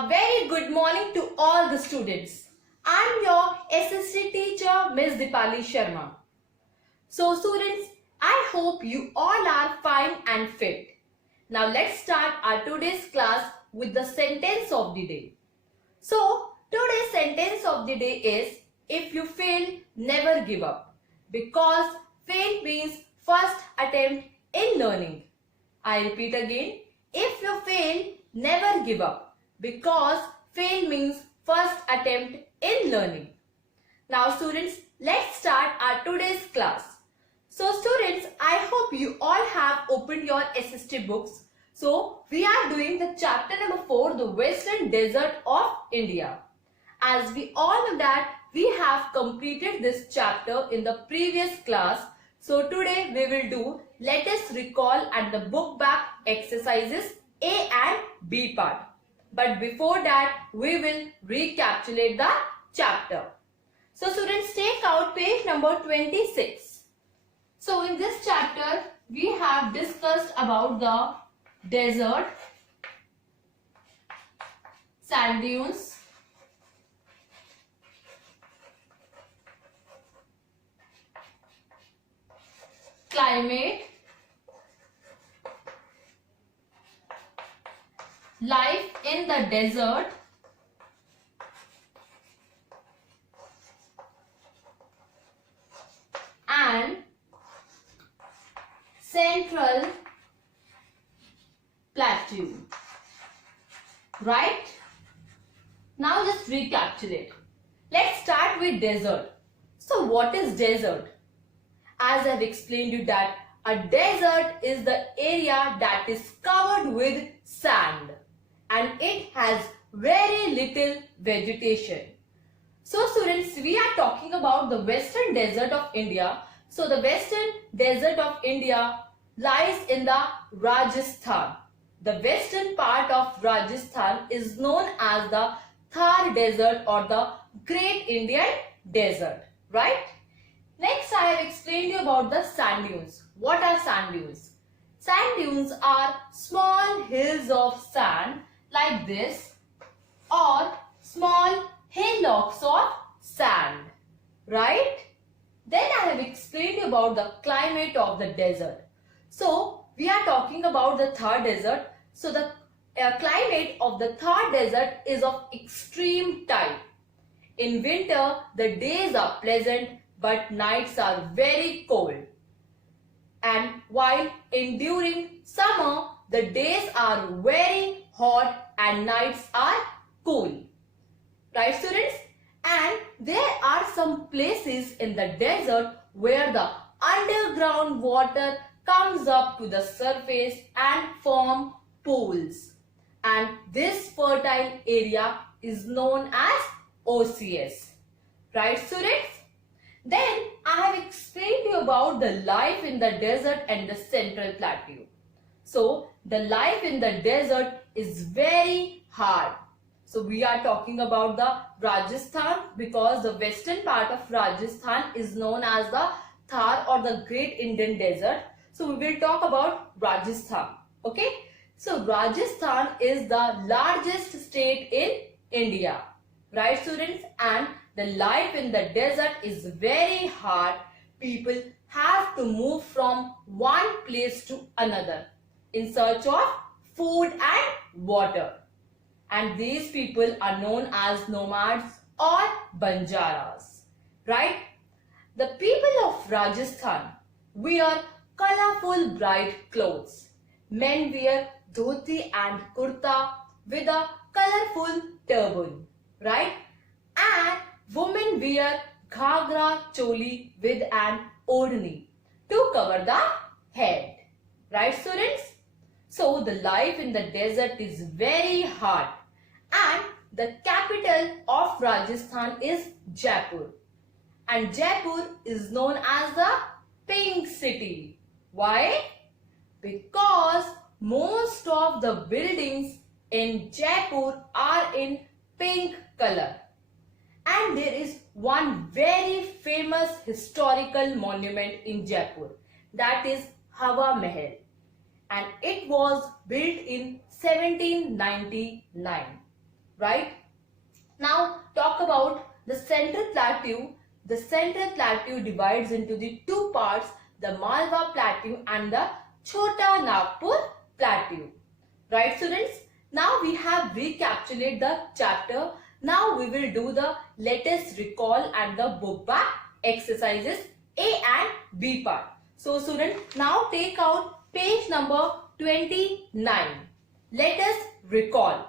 A very good morning to all the students. I am your SST teacher, Ms. Dipali Sharma. So students, I hope you all are fine and fit. Now let's start our today's class with the sentence of the day. So today's sentence of the day is, if you fail, never give up. Because fail means first attempt in learning. I repeat again, if you fail, never give up. Because fail means first attempt in learning. Now students, let's start our today's class. So students, I hope you all have opened your SST books. So we are doing the chapter number 4, the Western Desert of India. As we all know that we have completed this chapter in the previous class. So today we will do let us recall and the book back exercises A and B part. But before that, we will recapitulate the chapter. So students, take out page number 26. So in this chapter, we have discussed about the desert, sand dunes, climate, life in the desert, and central plateau. Right? Now just recapitulate. Let's start with desert. So what is desert? As I have explained you that a desert is the area that is covered with sand and it has very little vegetation. So students, we are talking about the Western Desert of India. So the Western Desert of India lies in the Rajasthan. The western part of Rajasthan is known as the Thar Desert or the Great Indian Desert, right? Next, I have explained you about the sand dunes. What are sand dunes? Sand dunes are small hills of sand like this or small hillocks of sand, right? Then I have explained you about the climate of the desert. So we are talking about the Thar Desert. So the climate of the Thar Desert is of extreme type. In winter, the days are pleasant but nights are very cold. And while during summer, the days are very hot and nights are cool. Right students? And there are some places in the desert where the underground water comes up to the surface and form pools. And this fertile area is known as OCS. Right students? Then I have explained to you about the life in the desert and the central plateau. So the life in the desert is very hard. So we are talking about the Rajasthan because the western part of Rajasthan is known as the Thar or the Great Indian Desert. So we will talk about Rajasthan. Okay. So Rajasthan is the largest state in India. Right students? And the life in the desert is very hard. People have to move from one place to another in search of food and water. And these people are known as nomads or Banjaras. Right? The people of Rajasthan wear colorful bright clothes. Men wear dhoti and kurta with a colorful turban. Right? And women wear ghagra choli with an odhni to cover the head. Right students? So the life in the desert is very hard. And the capital of Rajasthan is Jaipur. And Jaipur is known as the Pink City. Why? Because most of the buildings in Jaipur are in pink color. And there is one very famous historical monument in Jaipur, that is Hawa Mahal, and it was built in 1799. right? Now talk about the Central Plateau. The Central Plateau divides into the two parts, the Malwa Plateau and the Chota Nagpur Plateau. Right students? Now we have recapitulated the chapter. Now we will do the latest recall and the book back exercises A and B part. So students, now take out page number 29. Let us recall.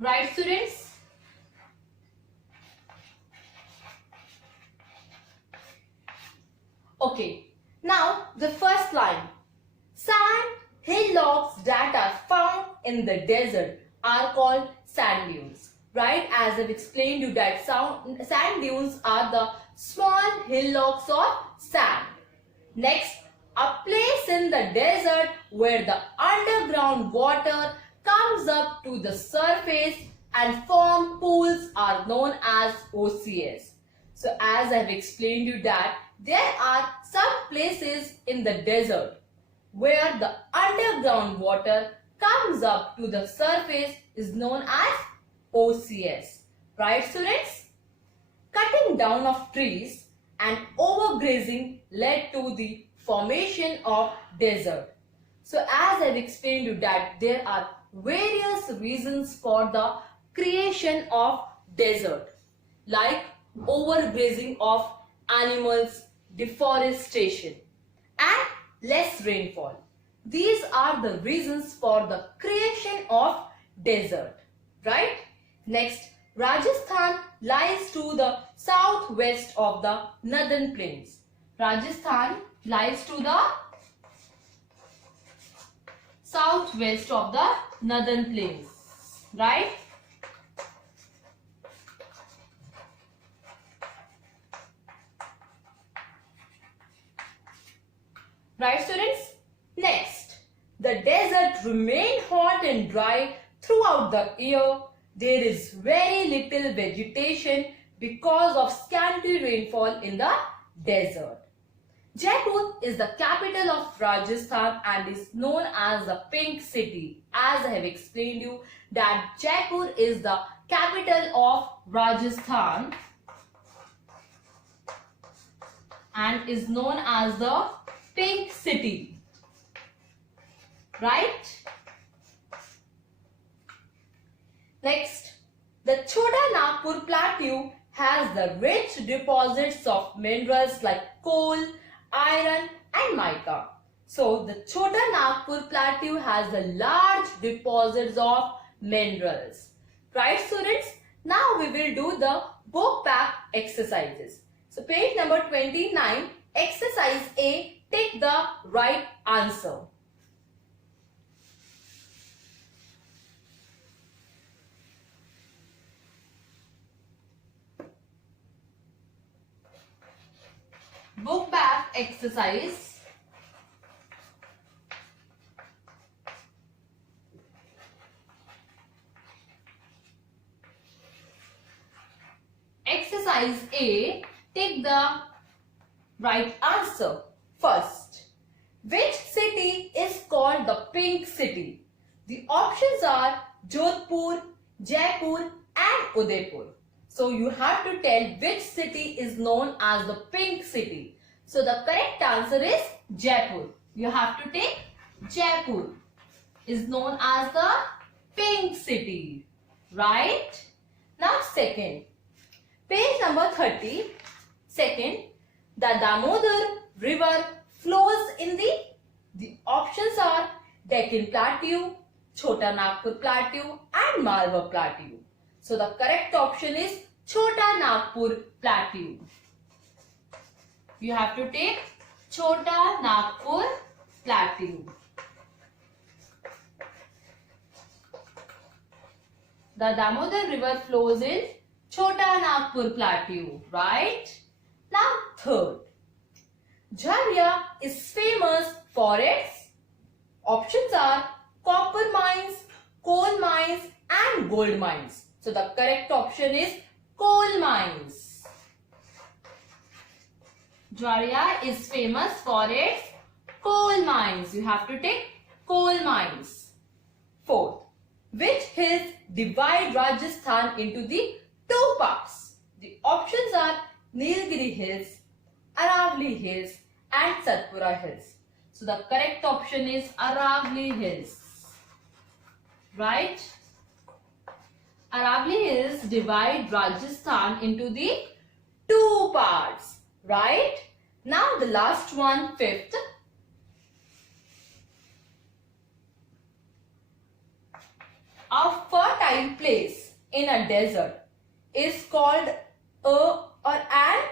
Right students? Okay, now the first line. Sand hillocks that are found in the desert are called sand dunes. Right, as I've explained you that sand dunes are the small hillocks of sand. Next, a place in the desert where the underground water comes up to the surface and form pools are known as OCS. So as I've explained you that there are some places in the desert where the underground water comes up to the surface is known as OCS. Right students? Cutting down of trees and overgrazing led to the formation of desert. So as I've explained you that there are various reasons for the creation of desert, like overgrazing of animals, deforestation and less rainfall. These are the reasons for the creation of desert, right? Next, Rajasthan lies to the southwest of the northern plains. Rajasthan lies to the southwest of the northern plains, right? Right students? Next, the desert remains hot and dry throughout the year. There is very little vegetation because of scanty rainfall in the desert. Jaipur is the capital of Rajasthan and is known as the Pink City. As I have explained you that Jaipur is the capital of Rajasthan and is known as the Pink City. Right? Next, the Chota Nagpur Plateau has the rich deposits of minerals like coal, iron and mica. So the Chota Nagpur Plateau has the large deposits of minerals. Right students? Now we will do the book back exercises. So page number 29, exercise A, take the right answer. Book back exercise. Exercise A, take the right answer. First, which city is called the Pink City? The options are Jodhpur, Jaipur and Udaipur. So you have to tell which city is known as the Pink City. So the correct answer is Jaipur. You have to take Jaipur is known as the Pink City. Right? Now second, page number 30. Second, the Damodar river flows in the options are Deccan Plateau, Chota Nagpur Plateau and Malwa Plateau. So the correct option is Chota Nagpur Plateau. You have to take Chota Nagpur Plateau. The Damodar river flows in Chota Nagpur Plateau, right? Now third, Jharia is famous for its options are copper mines, coal mines and gold mines. So the correct option is coal mines. Jharia is famous for its coal mines. You have to take coal mines. Fourth, which hills divide Rajasthan into the two parts? The options are Nilgiri Hills, Aravali Hills and Satpura Hills. So the correct option is Aravali Hills. Right? Aravali Hills divide Rajasthan into the two parts. Right? Now the last one, fifth. A fertile place in a desert is called or an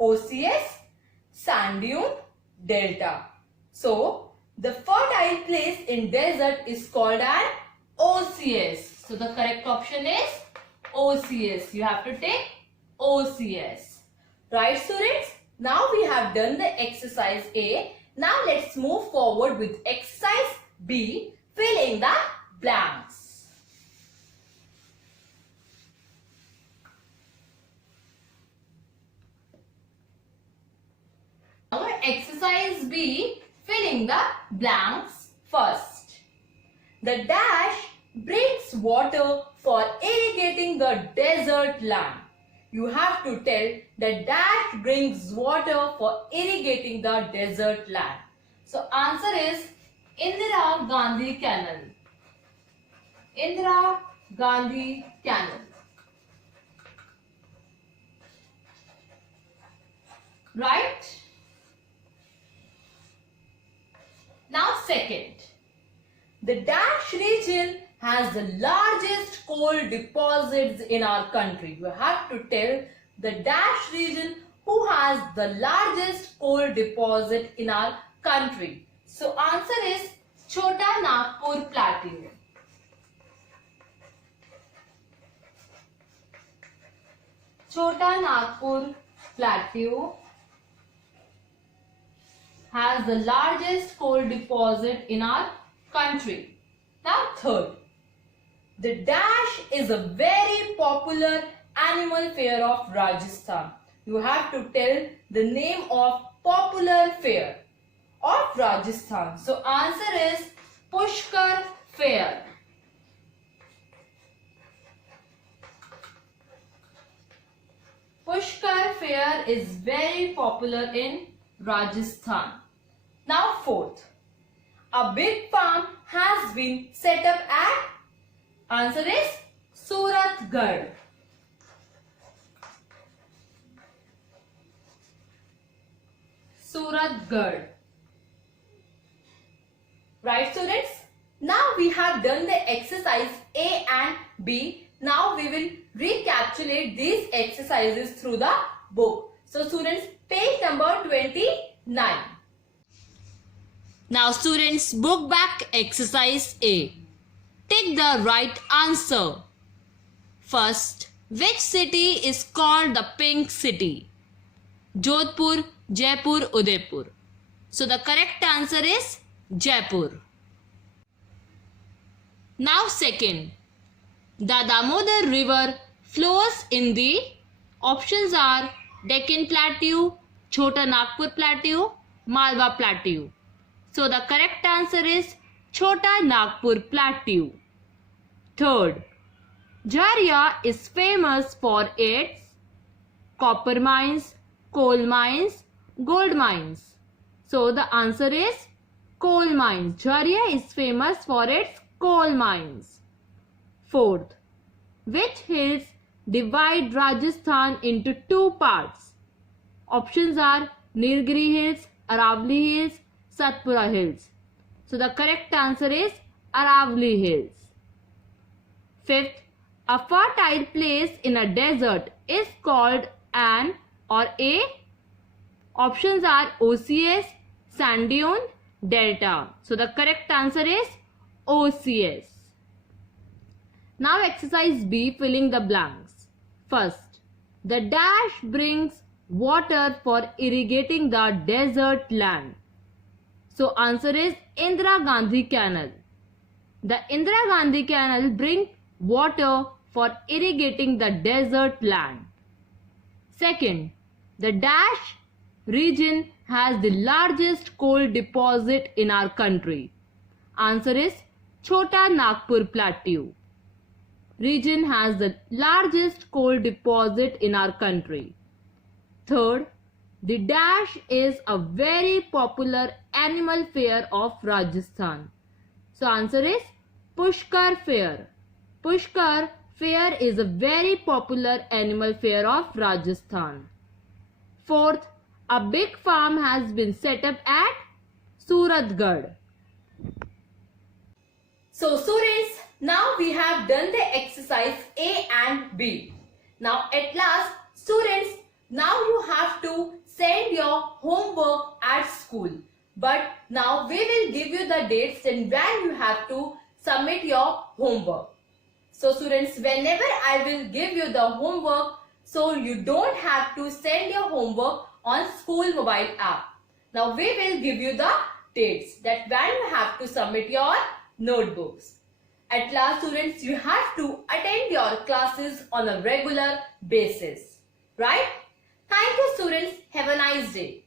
OCS, sand dune, delta. So the fertile place in desert is called an OCS. So the correct option is OCS. You have to take OCS. Right, students? Now we have done the exercise A. Now let's move forward with exercise B, fill in the blanks. Now exercise B, filling the blanks first. The dash brings water for irrigating the desert land. You have to tell the dash brings water for irrigating the desert land. So answer is Indira Gandhi Canal. Indira Gandhi Canal. Right? Now second, the dash region has the largest coal deposits in our country. You have to tell the dash region who has the largest coal deposit in our country. So answer is Chota Nagpur Plateau. Chota Nagpur Plateau has the largest coal deposit in our country. Now third, the dash is a very popular animal fair of Rajasthan. You have to tell the name of popular fair of Rajasthan. So answer is Pushkar Fair. Pushkar Fair is very popular in Rajasthan. Now fourth, a big farm has been set up at, answer is Suratgarh. Suratgarh. Right, students? Now we have done the exercise A and B. Now we will recapitulate these exercises through the book. So students, page number 29. Now students, book back exercise A. Take the right answer. First, which city is called the Pink City? Jodhpur, Jaipur, Udaipur. So the correct answer is Jaipur. Now second, the Damodar river flows in the, options are Deccan Plateau, Chota Nagpur Plateau, Malwa Plateau. So the correct answer is Chota Nagpur Plateau. Third, Jharia is famous for its copper mines, coal mines, gold mines. So the answer is coal mines. Jharia is famous for its coal mines. Fourth, which hills divide Rajasthan into two parts? Options are Nilgiri Hills, Aravali Hills, Satpura Hills. So the correct answer is Aravali Hills. Fifth, a fertile place in a desert is called an or a, options are OCS, sand dune, delta. So the correct answer is OCS. Now exercise B, filling the blanks. First, the dash brings water for irrigating the desert land. So answer is Indira Gandhi Canal. The Indira Gandhi Canal brings water for irrigating the desert land. Second, the dash region has the largest coal deposit in our country? Answer is Chota Nagpur Plateau. Region has the largest coal deposit in our country. Third, the dash is a very popular animal fair of Rajasthan. So answer is Pushkar Fair. Pushkar Fair is a very popular animal fair of Rajasthan. Fourth, a big farm has been set up at Suratgarh. So students, now we have done the exercise A and B. Now at last, students, now you have to send your homework at school. But now we will give you the dates and when you have to submit your homework. So students, whenever I will give you the homework, so you don't have to send your homework on school mobile app. Now we will give you the dates that when you have to submit your notebooks. At last students, you have to attend your classes on a regular basis. Right? Thank you students. Have a nice day.